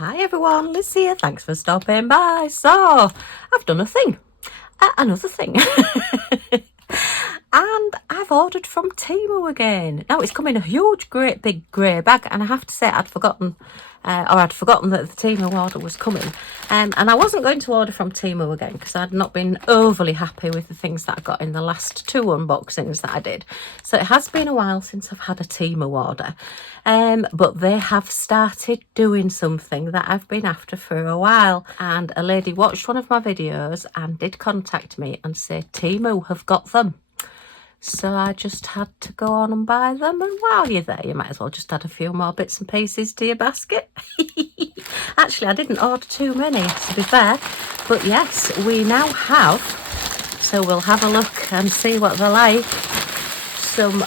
Hi everyone, Liz here. Thanks for stopping by. So, I've done a thing. Another thing. And I've ordered from Temu again. Now it's come in a huge, great big grey bag, and I have to say I'd forgotten that the Temu order was coming. And I wasn't going to order from Temu again because I'd not been overly happy with the things that I got in the last two unboxings that I did. So it has been a while since I've had a Temu order. But they have started doing something that I've been after for a while. And a lady watched one of my videos and did contact me and say Temu have got them. So I just had to go on and buy them, and while you're there you might as well just add a few more bits and pieces to your basket. Actually, I didn't order too many, to be fair, but yes, we now have, so we'll have a look and see what they're like. Some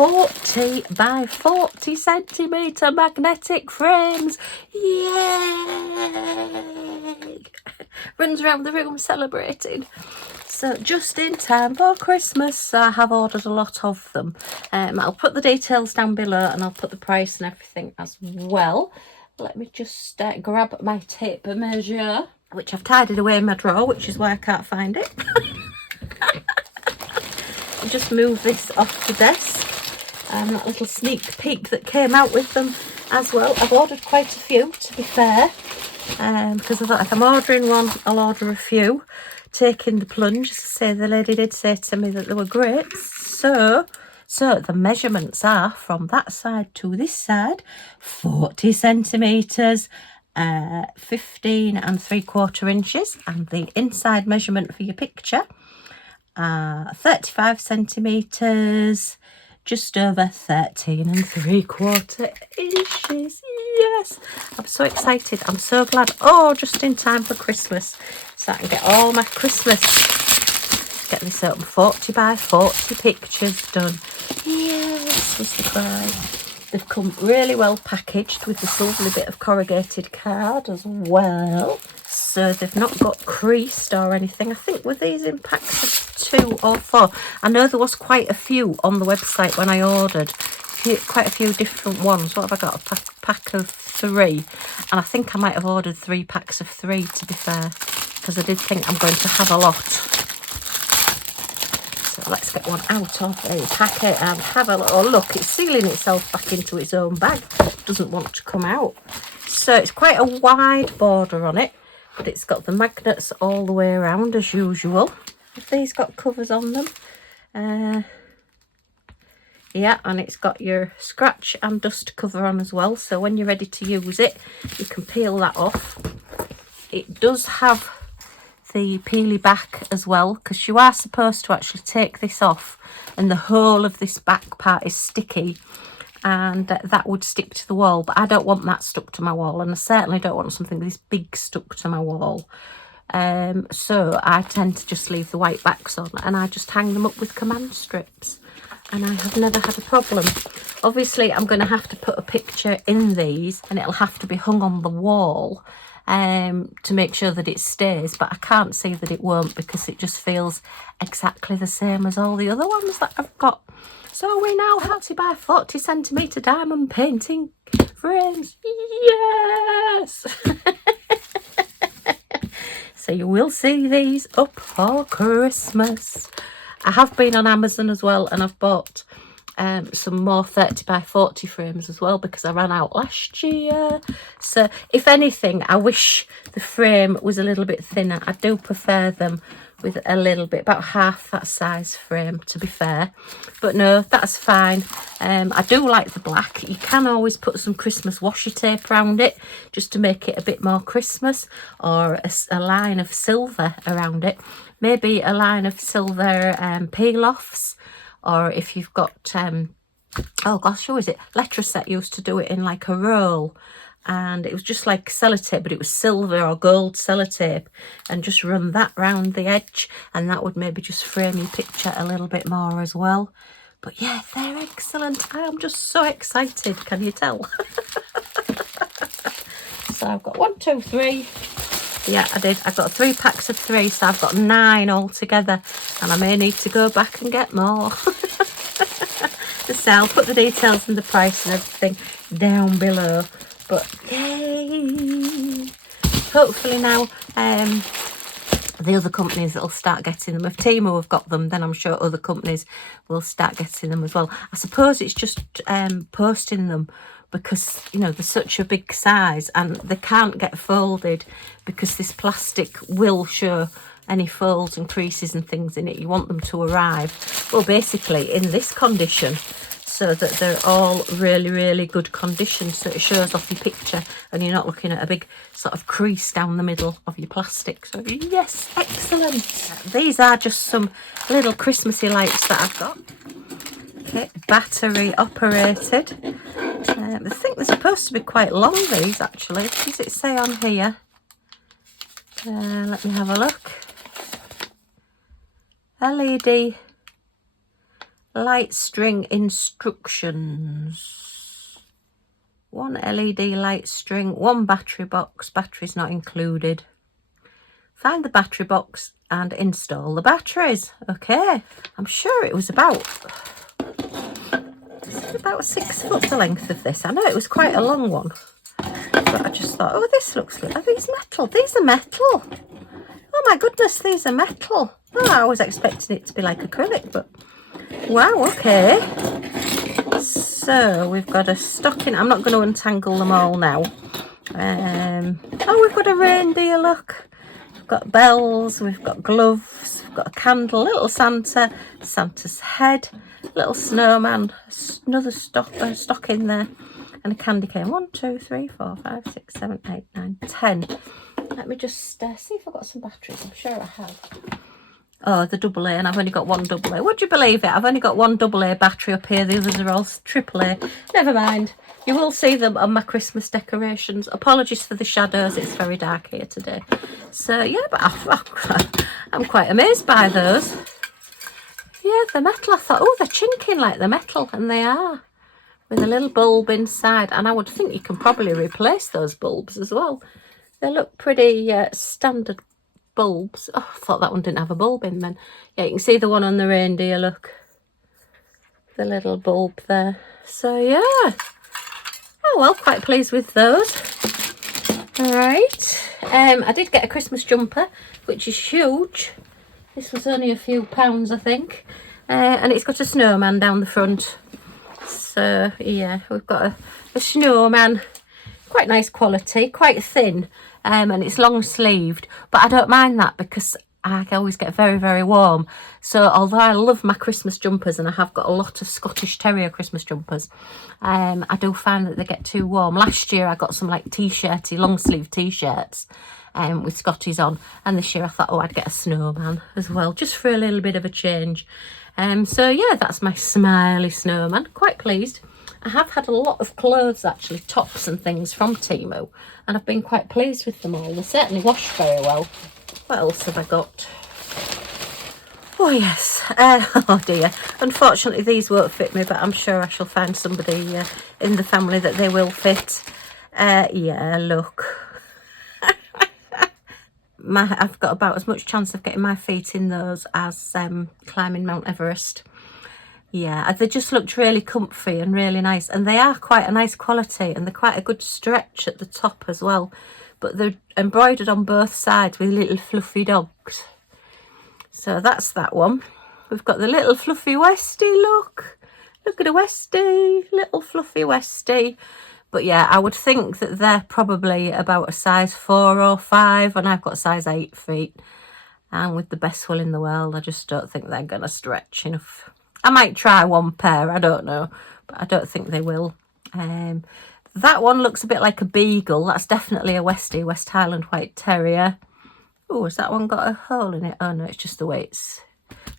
40 by 40 centimetre magnetic frames. Yay! Runs around the room celebrating. So just in time for Christmas, I have ordered a lot of them. I'll put the details down below and I'll put the price and everything as well. Let me just grab my tape measure, which I've tidied away in my drawer, which is why I can't find it. Just move this off the desk. That little sneak peek that came out with them as well. I've ordered quite a few, to be fair, because I thought if I'm ordering one, I'll order a few. Taking the plunge, as I say, the lady did say to me that they were great. So the measurements are from that side to this side, 40 centimetres, 15 3/4 inches, and the inside measurement for your picture, 35 centimetres, just over 13 3/4 inches. Yes, I'm so excited. I'm so glad. Oh, just in time for Christmas, so I can get all my Christmas. Get this open. 40 by 40 pictures done. Yes, was the cry. They've come really well packaged with this lovely bit of corrugated card as well. So they've not got creased or anything. I think with these in packs of 2 or 4. I know there was quite a few on the website when I ordered. Quite a few different ones. What have I got? A pack of 3. And I think I might have ordered 3 packs of 3, to be fair, because I did think I'm going to have a lot. So let's get one out of a packet and have a little look. It's sealing itself back into its own bag. It doesn't want to come out. So it's quite a wide border on it, but it's got the magnets all the way around as usual. Have these got covers on them? Yeah, and it's got your scratch and dust cover on as well, so when you're ready to use it, you can peel that off. It does have the peely back as well, because you are supposed to actually take this off, and the whole of this back part is sticky, and that would stick to the wall, but I don't want that stuck to my wall, and I certainly don't want something this big stuck to my wall. So I tend to just leave the white backs on, and I just hang them up with command strips, and I have never had a problem. Obviously I'm going to have to put a picture in these, and it'll have to be hung on the wall to make sure that it stays, but I can't see that it won't, because it just feels exactly the same as all the other ones that I've got. So we now have 40 by 40 centimetre diamond painting frames. Yes! So you will see these up for Christmas. I have been on Amazon as well, and I've bought some more 30 by 40 frames as well, because I ran out last year. So if anything, I wish the frame was a little bit thinner. I do prefer them with a little bit, about half that size frame, to be fair, but no, that's fine. I do like the black. You can always put some Christmas washi tape around it just to make it a bit more Christmas, or a line of silver around it, maybe a line of silver peel-offs, or if you've got oh gosh, who is it, Letraset used to do it in like a roll, and it was just like sellotape, but it was silver or gold sellotape, and just run that round the edge, and that would maybe just frame your picture a little bit more as well. But yeah, they're excellent. I am just so excited, can you tell? So I've got 1, 2, 3. Yeah, I did. I've got 3 packs of 3, so I've got 9 altogether, and I may need to go back and get more. There's say, I'll put the details and the price and everything down below. But yay! Hopefully now the other companies that will start getting them. If Temu have got them, then I'm sure other companies will start getting them as well. I suppose it's just posting them because, you know, they're such a big size and they can't get folded because this plastic will show any folds and creases and things in it. You want them to arrive, well, basically in this condition, so that they're all really, really good condition, so it shows off your picture and you're not looking at a big sort of crease down the middle of your plastic. So yes, excellent. These are just some little Christmassy lights that I've got. Okay, battery operated. I think they're supposed to be quite long, these actually. What does it say on here? Let me have a look. LED light string instructions. 1 LED light string, 1 battery box, batteries not included. Find the battery box and install the batteries. Okay, I'm sure it was about 6 foot the length of this. I know it was quite a long one, but I just thought, oh, this looks like, are these metal? These are metal. Oh my goodness, these are metal. Oh, I was expecting it to be like acrylic, but wow, okay. So we've got a stocking. I'm not going to untangle them all now. Oh, we've got a reindeer, look. We've got bells, we've got gloves, we've got a candle, little Santa, Santa's head, little snowman, another stocking there, and a candy cane. 1, 2, 3, 4, 5, 6, 7, 8, 9, 10. Let me just see if I've got some batteries. I'm sure I have. Oh, the AA, and I've only got 1 AA. Would you believe it? I've only got 1 AA battery up here. The others are all AAA. Never mind. You will see them on my Christmas decorations. Apologies for the shadows. It's very dark here today. So, yeah, but I'm quite amazed by those. Yeah, the metal. I thought, oh, they're chinking like the metal, and they are. With a little bulb inside. And I would think you can probably replace those bulbs as well. They look pretty standard bulbs. Oh, I thought that one didn't have a bulb in then. Yeah, you can see the one on the reindeer, look. The little bulb there. So, yeah. Oh, well, quite pleased with those. All right. I did get a Christmas jumper, which is huge. This was only a few pounds, I think. And it's got a snowman down the front. So, yeah, we've got a snowman. Quite nice quality, quite thin, and it's long sleeved, but I don't mind that because I always get very, very warm. So although I love my Christmas jumpers and I have got a lot of Scottish Terrier Christmas jumpers, I do find that they get too warm. Last year I got some like t-shirty, long sleeve t-shirts with Scotties on, and this year I thought, oh, I'd get a snowman as well, just for a little bit of a change. So yeah, that's my smiley snowman. Quite pleased. I have had a lot of clothes, actually, tops and things from Temu, and I've been quite pleased with them all. They certainly wash very well. What else have I got? Oh, yes. Oh, dear. Unfortunately, these won't fit me, but I'm sure I shall find somebody in the family that they will fit. Yeah, look. I've got about as much chance of getting my feet in those as climbing Mount Everest. Yeah, they just looked really comfy and really nice, and they are quite a nice quality, and they're quite a good stretch at the top as well, but they're embroidered on both sides with little fluffy dogs. So that's that one. We've got the little fluffy Westie, look at a Westie, little fluffy Westie. But yeah, I would think that they're probably about a size 4 or 5, and I've got size 8 feet, and with the best will in the world, I just don't think they're gonna stretch enough. I might try 1 pair, I don't know, but I don't think they will. That one looks a bit like a beagle. That's definitely a Westie, West Highland White Terrier. Oh, has that one got a hole in it? Oh no, it's just the way it's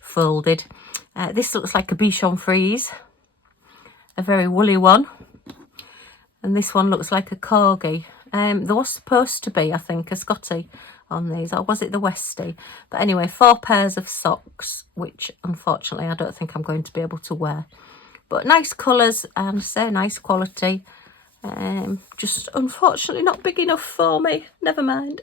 folded. This looks like a Bichon Frise, a very woolly one. And this one looks like a Corgi. There was supposed to be, I think, a Scottie on these, or was it the Westie? But anyway, 4 pairs of socks, which unfortunately I don't think I'm going to be able to wear. But nice colours and so nice quality. Just unfortunately not big enough for me. Never mind.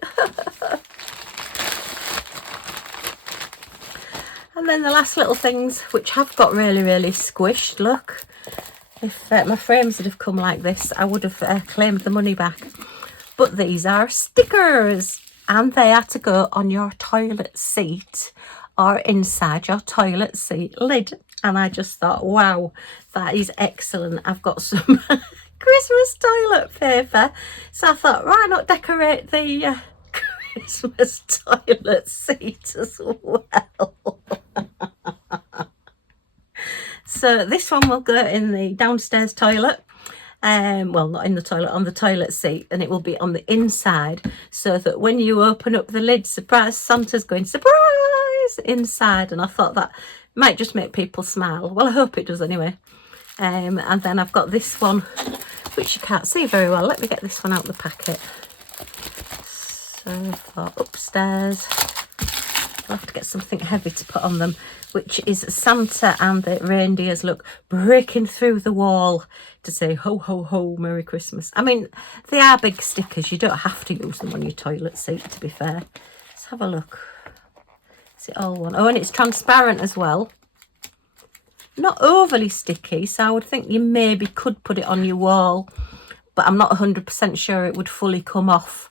And then the last little things, which have got really, really squished, look. If my frames had have come like this, I would have claimed the money back. But these are stickers, and they are to go on your toilet seat or inside your toilet seat lid. And I just thought, wow, that is excellent. I've got some Christmas toilet paper, so I thought, why not decorate the Christmas toilet seat as well? So this one will go in the downstairs toilet. Well, not in the toilet, on the toilet seat, and it will be on the inside, so that when you open up the lid, surprise, Santa's going surprise inside. And I thought that might just make people smile. Well, I hope it does anyway. And then I've got this one, which you can't see very well. Let me get this one out of the packet. So for upstairs, I'll have to get something heavy to put on them, which is Santa and the reindeers, look, breaking through the wall to say ho ho ho, Merry Christmas. I mean, they are big stickers, you don't have to use them on your toilet seat, to be fair. Let's have a look. Is it all one? Oh, and it's transparent as well, not overly sticky, so I would think you maybe could put it on your wall, but I'm not 100% sure it would fully come off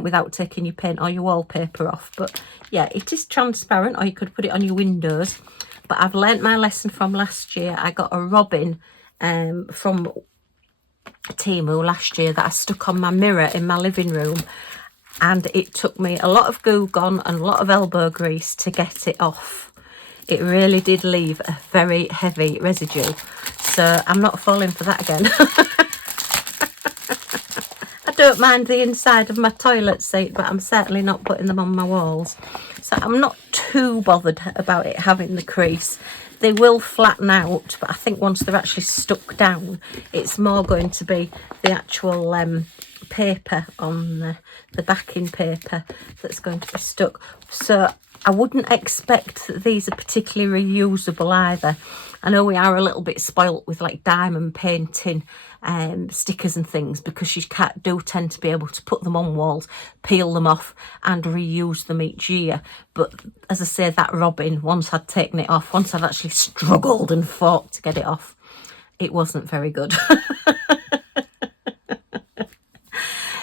without taking your paint or your wallpaper off. But yeah, it is transparent, or you could put it on your windows. But I've learnt my lesson from last year. I got a robin from Temu last year that I stuck on my mirror in my living room, and it took me a lot of glue gun and a lot of elbow grease to get it off. It really did leave a very heavy residue, so I'm not falling for that again. I don't mind the inside of my toilet seat, but I'm certainly not putting them on my walls. So I'm not too bothered about it having the crease. They will flatten out, but I think once they're actually stuck down, it's more going to be the actual paper on the backing paper that's going to be stuck. So I wouldn't expect that these are particularly reusable either. I know we are a little bit spoilt with like diamond painting stickers and things, because you do tend to be able to put them on walls, peel them off and reuse them each year. But as I say, that robin, once I'd taken it off, once I'd actually struggled and fought to get it off, it wasn't very good.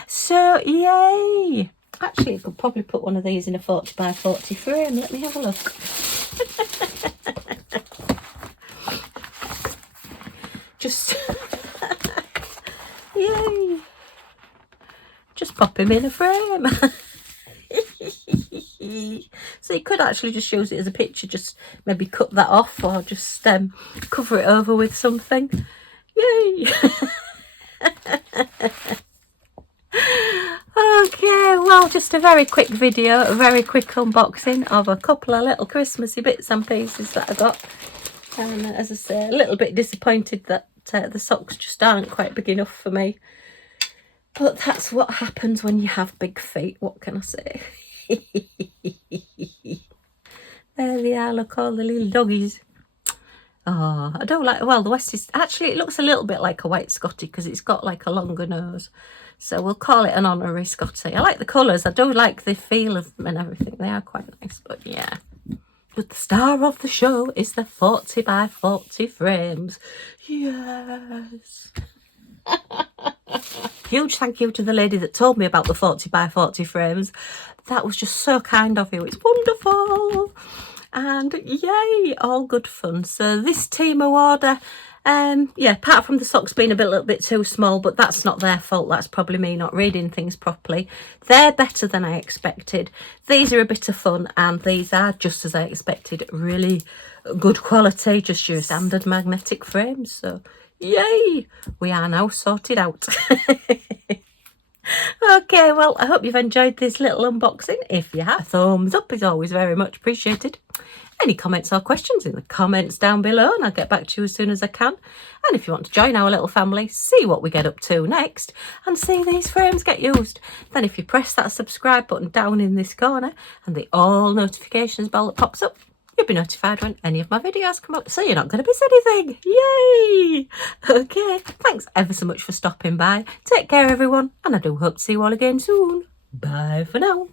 So yay! Actually, you could probably put one of these in a 40 by 40 frame. Let me have a look. Just yay! Just pop him in a frame. So you could actually just use it as a picture, just maybe cut that off, or just cover it over with something. Yay! Okay, well, just a very quick video, a very quick unboxing of a couple of little Christmassy bits and pieces that I got. And as I say, a little bit disappointed that the socks just aren't quite big enough for me. But that's what happens when you have big feet, what can I say? There they are, look, all the little doggies. Oh, I don't like, well, the West is, actually it looks a little bit like a white Scotty because it's got like a longer nose. So we'll call it an honorary Scotty. I like the colours, I do like the feel of them and everything. They are quite nice, but yeah. But the star of the show is the 40 by 40 frames. Yes. Huge thank you to the lady that told me about the 40 by 40 frames. That was just so kind of you. It's wonderful. And yay, all good fun. So this Temu order, yeah, apart from the socks being a little bit too small, but that's not their fault. That's probably me not reading things properly. They're better than I expected. These are a bit of fun, and these are just as I expected. Really good quality, just your standard magnetic frames. So yay, we are now sorted out. Okay, well, I hope you've enjoyed this little unboxing. If you have, a thumbs up is always very much appreciated. Any comments or questions in the comments down below, and I'll get back to you as soon as I can. And if you want to join our little family, see what we get up to next, and see these frames get used, then if you press that subscribe button down in this corner and the all notifications bell that pops up, you'll be notified when any of my videos come up, so you're not going to miss anything. Yay! Okay, thanks ever so much for stopping by. Take care, everyone, and I do hope to see you all again soon. Bye for now.